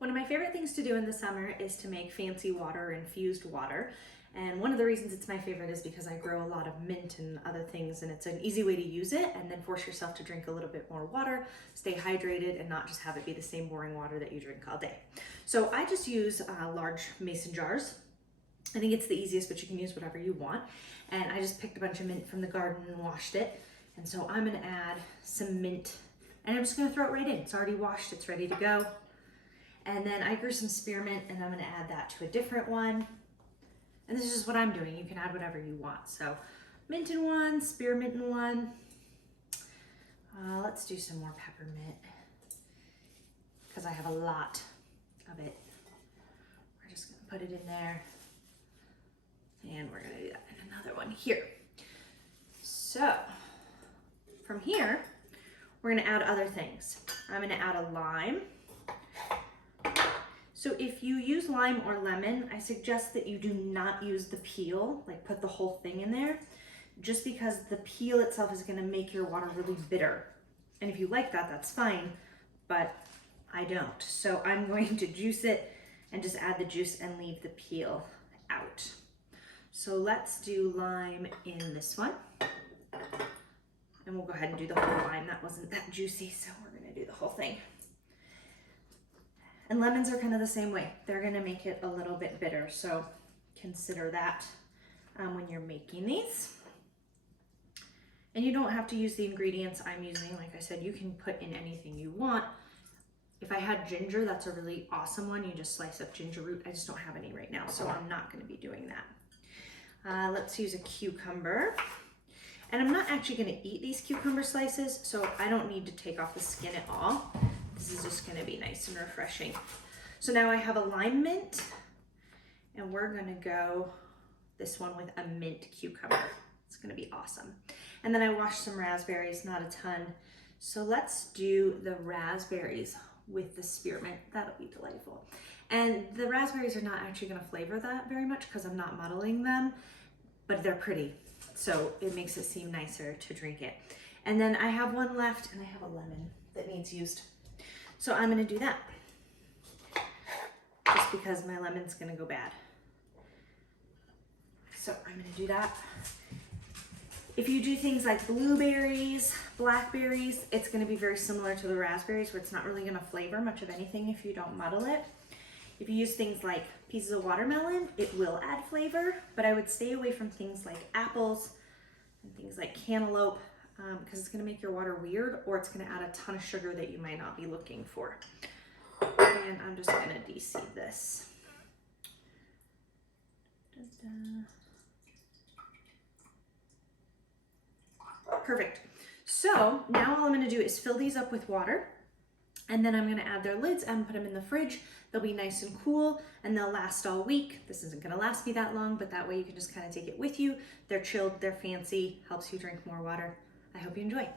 One of my favorite things to do in the summer is to make fancy water, infused water. And one of the reasons it's my favorite is because I grow a lot of mint and other things, and it's an easy way to use it and then force yourself to drink a little bit more water, stay hydrated, and not just have it be the same boring water that you drink all day. So I just use large mason jars. I think it's the easiest, but you can use whatever you want. And I just picked a bunch of mint from the garden and washed it. And so I'm gonna add some mint, and I'm just gonna throw it right in. It's already washed, it's ready to go. And then I grew some spearmint, and I'm gonna add that to a different one. And this is just what I'm doing. You can add whatever you want. So mint in one, spearmint in one. Let's do some more peppermint because I have a lot of it. We're just gonna put it in there. And we're gonna do that in another one here. So from here, we're gonna add other things. I'm gonna add a lime. So if you use lime or lemon, I suggest that you do not use the peel, like put the whole thing in there, just because the peel itself is gonna make your water really bitter. And if you like that, that's fine, but I don't. So I'm going to juice it and just add the juice and leave the peel out. So let's do lime in this one. And we'll go ahead and do the whole lime. That wasn't that juicy, so we're gonna do the whole thing. And lemons are kind of the same way. They're gonna make it a little bit bitter, so consider that when you're making these. And you don't have to use the ingredients I'm using. Like I said, you can put in anything you want. If I had ginger, that's a really awesome one. You just slice up ginger root. I just don't have any right now, so I'm not gonna be doing that. Let's use a cucumber. And I'm not actually gonna eat these cucumber slices, so I don't need to take off the skin at all. This is just gonna be nice and refreshing. So now I have a lime mint, and we're gonna go this one with a mint cucumber. It's gonna be awesome. And then I washed some raspberries, not a ton. So let's do the raspberries with the spearmint. That'll be delightful. And the raspberries are not actually gonna flavor that very much because I'm not muddling them, but they're pretty. So it makes it seem nicer to drink it. And then I have one left, and I have a lemon that needs used. So I'm gonna do that, just because my lemon's gonna go bad. So I'm gonna do that. If you do things like blueberries, blackberries, it's gonna be very similar to the raspberries, where it's not really gonna flavor much of anything if you don't muddle it. If you use things like pieces of watermelon, it will add flavor, but I would stay away from things like apples and things like cantaloupe, because it's gonna make your water weird, or it's gonna add a ton of sugar that you might not be looking for. And I'm just gonna de-seed this. Perfect. So now all I'm gonna do is fill these up with water, and then I'm gonna add their lids and put them in the fridge. They'll be nice and cool, and they'll last all week. This isn't gonna last me that long, but that way you can just kind of take it with you. They're chilled, they're fancy, helps you drink more water. I hope you enjoy.